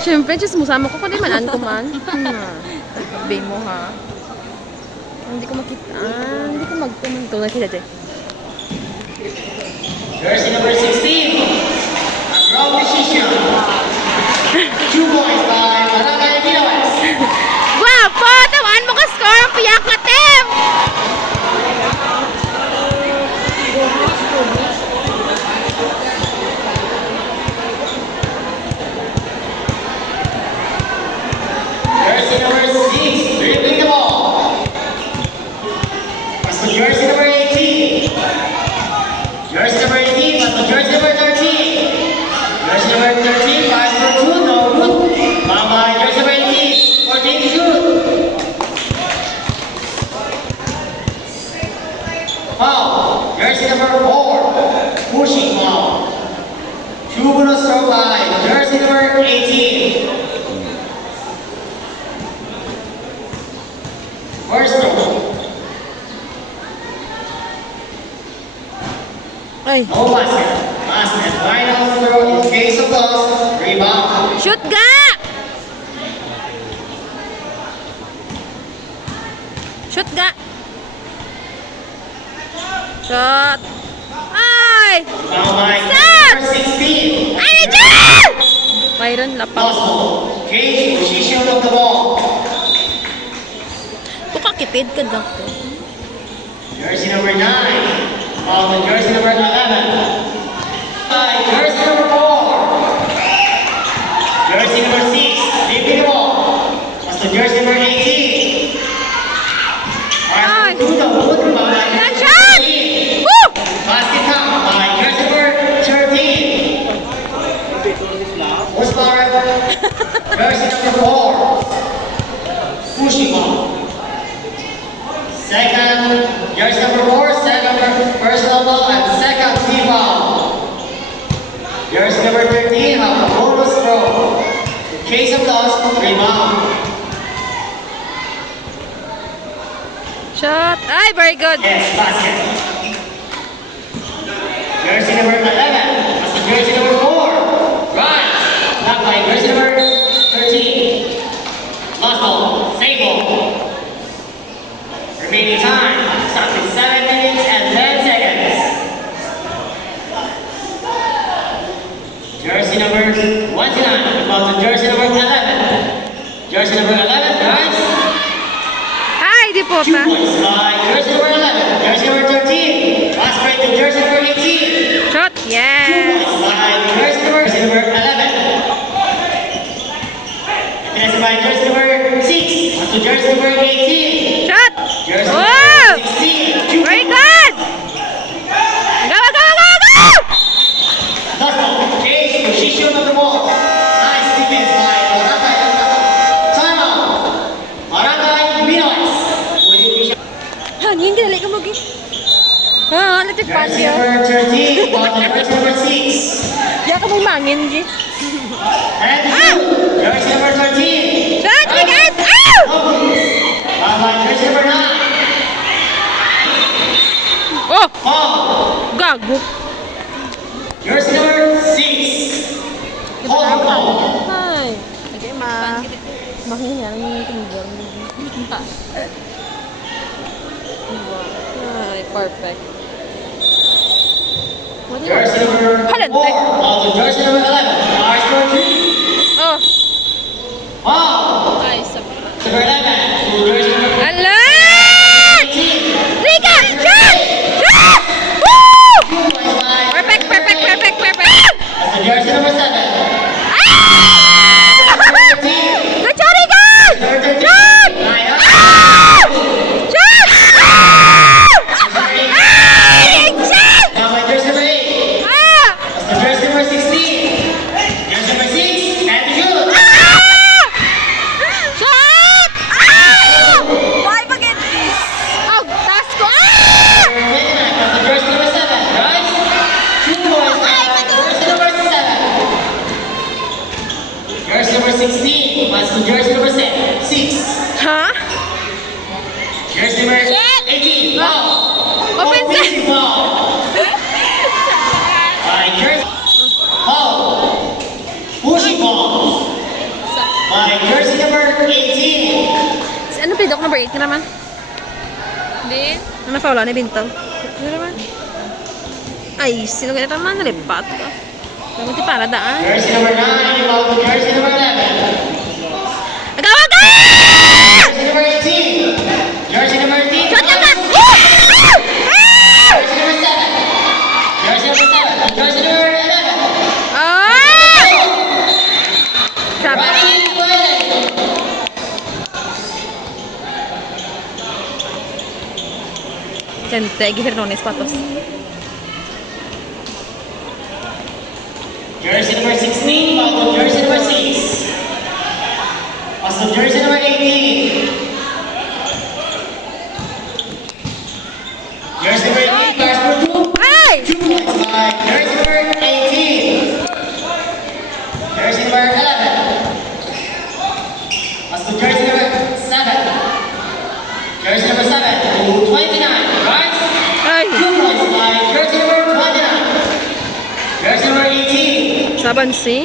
Siyempre, chismusama ko. Kung di man, ko man. Bay mo, ha? Hindi ko makita. Hindi ko magpumunto. Nakita dyan. Jersey number 16. Wrong decision. 2 points by Barangay Pinoy. Guwapo! Tawan mo ka score! Piyak ka, Tim! Jersey number 6, dribbling the ball. Pass to jersey number 18. Jersey number 18, pass to jersey number 13. Jersey number 13, pass for 2, no good. Bye-bye, jersey number 18, 14 to shoot. Foul, jersey number 4, pushing foul. 2 bonus throw by jersey number 18. First throw. Ay. No basket. Basket. Final throw in case of loss. Rebound. Shoot ga! Shoot ga! Shot! Ay! Now by Stop! number 16. Ay, dyan! Byron, lapang. Lost ball. Change position of the ball. Tukakipid ka, doctor. Jersey number 9. Foul to jersey number 11. By jersey number 4. Jersey number 6. Leaving the ball. Pass to jersey number 18. Pass to the wood by Good jersey shot! number 18. Woo! Basket count by jersey number 13. Horsepower. Jersey number 4. Pushing ball. Second, jersey number 4, second personal ball, and second team foul. Jersey number 13, have a bonus throw. In case of loss, rebound. Shot! Ay, very good. Yes, basket. Jersey number 11, that's the jersey number 4. Right, blocked by jersey number 13. Lost ball, save ball. Remaining time, stopped at 7 minutes and 10 seconds. Jersey number 29, about to jersey number 11. Jersey number 11, guys. Ay, di po 2 pa. points by jersey number 11. Jersey number 13, last break to jersey number 18. Shot! 2 Yes! points by jersey number 11. Finish by jersey number 6, to jersey number 18. Shot! Jersey Oh! number 16, 2 Very points. good! Go, go, go, go, go! Last ball, change position of the ball. Nice defense by Barangay. Timeout. Barangay Pinoy. Han, hindi, like ka mag- Ha, let's Jersey patio. number 13, ball to jersey number 6. Diyan ka may mangin, G. And jersey number 13. Shot! Bigat! Ow! By jersey number 9. Oh! Foul. Gago. Jersey number 6. Hold ball. Hi. Okay, mahihinga ng tumigil. Ay, perfect. What do you Jersey number 4. Halante. Ball to jersey number 11. Ours for 3. Oh. Foul. Ay, sabi. Number 11. To jersey number Ala! 18. Rika! Shot! Shot! Woo! 2 points by Perfect, perfect, perfect, perfect. that's the jersey number 7. Ah! Number 13. Good shot, Rika! Number 13. Shot! Line up. Ah! Shot! Ah! Ay! Shot! Now by jersey number 8. Ah! That's the jersey number 16. Jersey number 6. And to shoot. Ah! Shot! Ah! Why again, please? Oh, taas ko! Ah! Number 29. That's the jersey number 7. Right? 2 points by jersey number 7. Jersey number 16. That's the jersey number 6. Huh? Jersey number Shit! 18. Foul. Offensive. Offensive foul. By jersey. Foul. Pushing ball. Dok number 8 ka naman. Hindi. Ano na faula ni Bintaw? Ano naman? Ay, sino ganito naman? Nalipat ka. Nagunti para daan. Jersey number 9, inbound to jersey number 11. Nagawa ka! Jersey number 18. Jersey number 18. Shot ka na! Jersey number 7. Jersey number 7. Jersey number 11. Ah! Sabi. Rocky Puente. Gente, Gifernones patos. Jersey number 16, back to jersey number 6. Pass to jersey number 18. Jersey number 18, pass for 2. Ay! 2 points by jersey number 18. Jersey number 11. Pass to jersey number 7. Jersey number 7 to 29. Right? Ay! 2 points by jersey number 29. Jersey number 18. Saban si?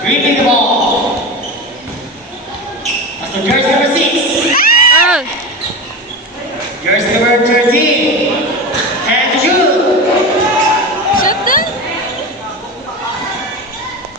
Gripping the ball. Pass to jersey number 6. Ah! Jersey number 13. And shoot. Shot na.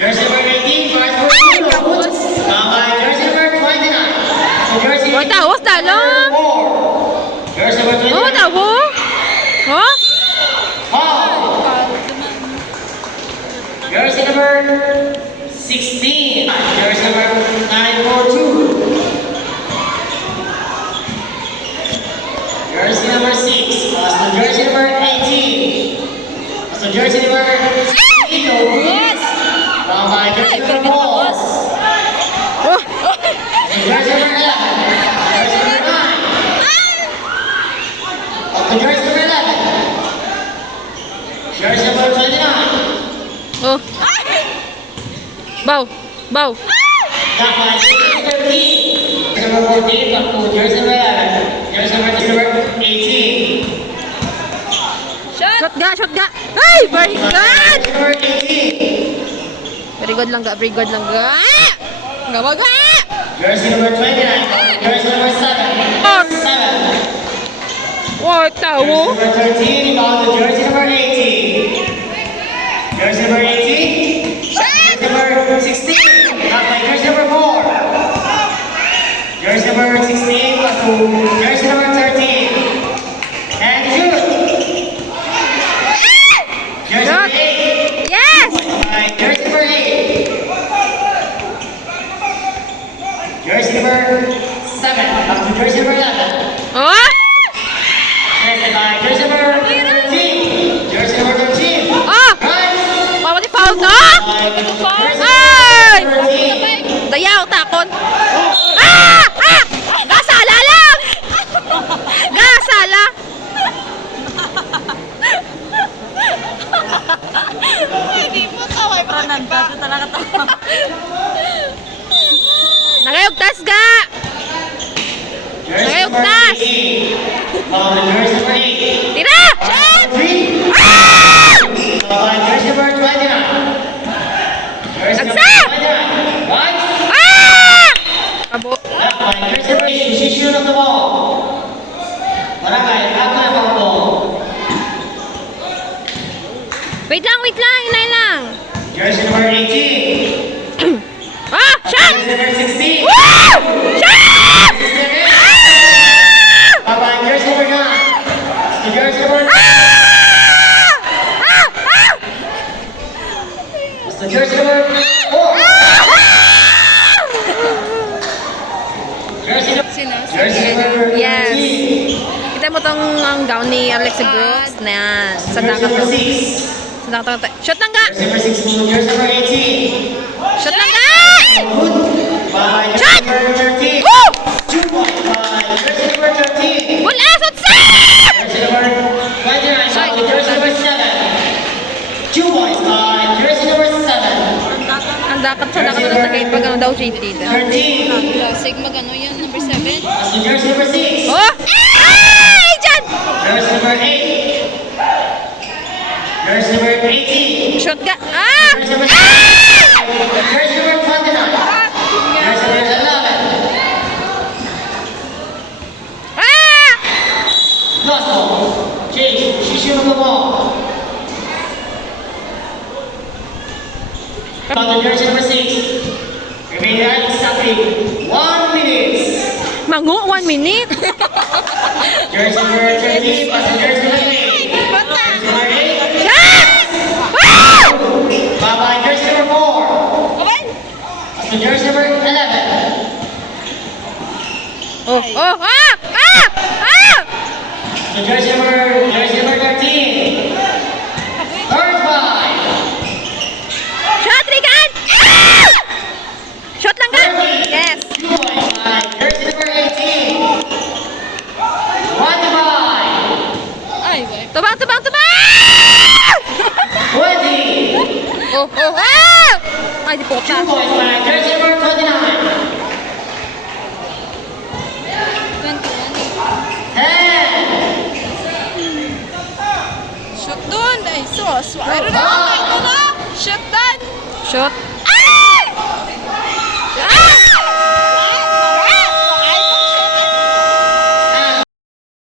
Jersey number 18. Pass for Ay! 2. Tapos! Now by jersey number 29. So jersey Oh, tawas dalo! number 4. Jersey number 29. Oh, tawo! Oh? Foul. Jersey number 16. Jersey number 942. Jersey number 6. Pass to jersey number 18. Pass to jersey number 16. No good. Now by jersey number 4. Oh! Jersey number 11. Jersey number 9. Up to jersey number 11. Jersey number 29. Oh! Bow! Bow! Got by jersey number 13. Jersey number 14. Up to jersey number 11. Jersey number 18. Shot. Shot ga! Shot ga! Ay! Very good! Jersey number 18. Very good lang ga! Very good lang ga! Gawa ga! Jersey number 29. Jersey number 7. Oh! 7. Oh, tawo! Jersey number 13. Inbound to jersey number 18. Jersey number 18. Jersey number 16. Got by jersey number 4. Jersey number 16 pass to jersey number 13. And shoot. Jersey number 8. Yes! By jersey number 8. Jersey number 7. Up to jersey number 11. Oh! Jersey by jersey number 13. Jersey number 13. Oh! Right. Mama di foul no? By jersey Ay! number 13. Dayaw, takon! Ah! Ah! Gasala lang! Gasala! Hindi mo kaway pa nagbago talaga to. Nagayugtas ga! Jersey Ayaw, number tas! 18. By jersey number 8. Tira! Shot! 3. Ah! By jersey number 29. Jersey number Agsa! 29. Right. Ah! Abo. Left by jersey number 8. She shoot on the ball. Barangay, ako na pa po. Wait lang, wait lang. Inay lang. Jersey number 18. Ah! Shot! Jersey number 16. Woo! Shot! 16. Ah! By jersey number 9. To jersey number 9. Ah! Ah! Ah! To jersey number 4. Jersey number Sino? Jersey number 13. Yes. Kita mo tong ang gown ni Alexa Brooks na yan. Sa Jersey dakat number to. 6. Sa dakat to. Shot lang ga! Jersey number 6 to jersey number 18. Shot lang ga! Good by Shot! jersey number 13. Woo! 2 points by jersey number 13. Wala! Shot sa! Jersey number 29 by jersey number 7. 2 points by jersey number 7. Ang dakat sa dakat na tagay pag ano daw JT. 13. Sigma gano yun, number 7. That's to jersey number 6. Oh! Ay! Diyan! Jersey number 8. Jersey number 18. Shot ga! Ah! Jersey number Ah! 9. Jersey number 29. Jersey number 11. pass to jersey number 6. Remaining time exactly 1 minute. Mangu, 1 minute. Jersey number 13, pass to jersey number 8. Jersey number 8. Shot! Ah! Bye-bye, jersey number 4. Pass to jersey number 11. Oh, oh, ah! Ah! Ah! To jersey number 13. Third five. Shot, Rican! Ah! Shot lang ka! Yes. Jersey number 18. 25. Ay, wait. Tubang, tubang, tubang! 20. Oh, oh, ah! Ay, di 2 pota. points by jersey number 29. 10. Shoot doon. Ay, sus. I don't know. Shoot doon. Shot.